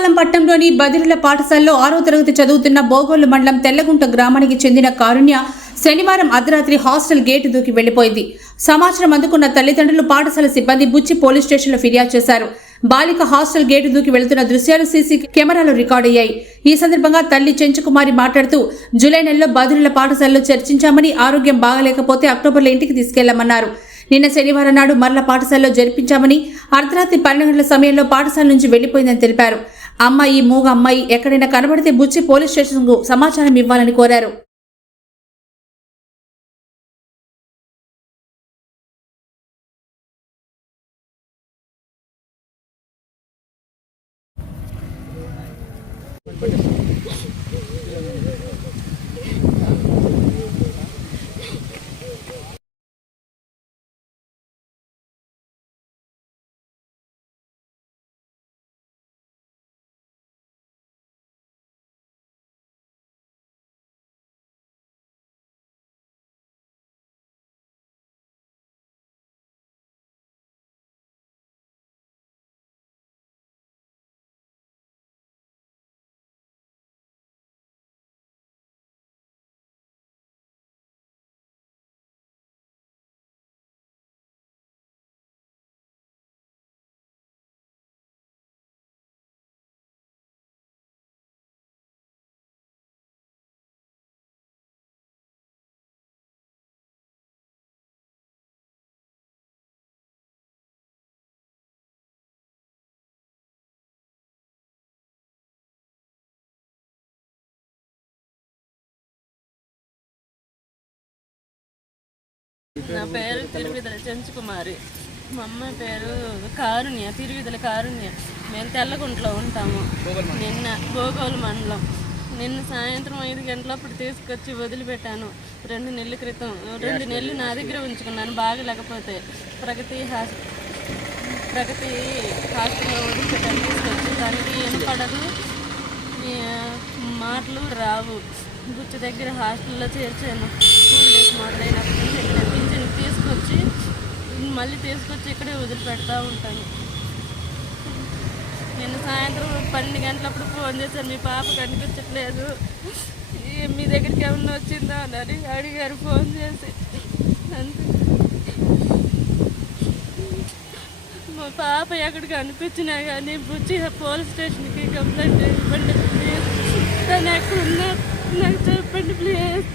శ్రీకాకుళం పట్టణంలోని బదిరుల పాఠశాలలో ఆరో తరగతి చదువుతున్న బోగోలు మండలం తెల్లగుంట గ్రామానికి చెందిన కారుణ్య శనివారం అర్ధరాత్రి హాస్టల్ గేటు దూకి వెళ్ళిపోయింది సమాచారం అందుకున్న తల్లిదండ్రులు పాఠశాల సిబ్బంది బుచ్చి పోలీస్ స్టేషన్లో ఫిర్యాదు చేశారు. బాలిక హాస్టల్ గేటు దూకి వెళుతున్న దృశ్యాలు సీసీ కెమెరాలో రికార్డయ్యాయి ఈ సందర్భంగా తల్లి చెంచుకుమారి మాట్లాడుతూ జూలై నెలలో బదిరుల పాఠశాలలో చర్చించామని ఆరోగ్యం బాగలేకపోతే అక్టోబర్లో ఇంటికి తీసుకెళ్ళామన్నారు. నిన్న శనివారం నాడు మరల పాఠశాలలో జరిపించామని అర్ధరాత్రి పన్నెండు గంటల సమయంలో పాఠశాల నుంచి వెళ్ళిపోయిందని తెలిపారు. అమ్మాయి మూగ అమ్మాయి ఎక్కడైనా కనబడితే బుచ్చి పోలీస్ స్టేషన్కు సమాచారం ఇవ్వాలని కోరారు. నా పేరు తిరువిదల చెంచుకుమారి. మా అమ్మాయి పేరు కారుణ్య తిరువిదల కారుణ్య. మేము తెల్లగుంట్లో ఉంటాము. నిన్న గోగోలు మండలం. నిన్న సాయంత్రం ఐదు గంటలప్పుడు తీసుకొచ్చి వదిలిపెట్టాను. రెండు నెలల క్రితం రెండు నెలలు నా దగ్గర ఉంచుకున్నాను. బాగలేకపోతే ప్రగతి హాస్ ప్రగతి హాస్టల్లో వదిలిపెట్టాను. తీసుకొచ్చి దానికి వినపడదు ఈ, మాటలు రావు. బుచ్చి దగ్గర హాస్టల్లో చేర్చాను. స్కూల్ డేస్ పింఛన్ తీసుకొచ్చి మళ్ళీ తీసుకొచ్చి ఇక్కడే వదిలిపెడతా ఉంటాను. నిన్న సాయంత్రం పన్నెండు గంటలప్పుడు ఫోన్ చేశాను మీ పాప కనిపించట్లేదు. మీ దగ్గరికి ఏమన్నా వచ్చిందా అని అడిగారు ఫోన్ చేసి. అంతే. మా పాప ఎక్కడికి అనిపించినా కానీ బుచ్చి పోలీస్ స్టేషన్కి కంప్లైంట్ ఇవ్వండి ప్లీజ్ తను ఎక్కడున్నా నాకు చెప్పండి ప్లీజ్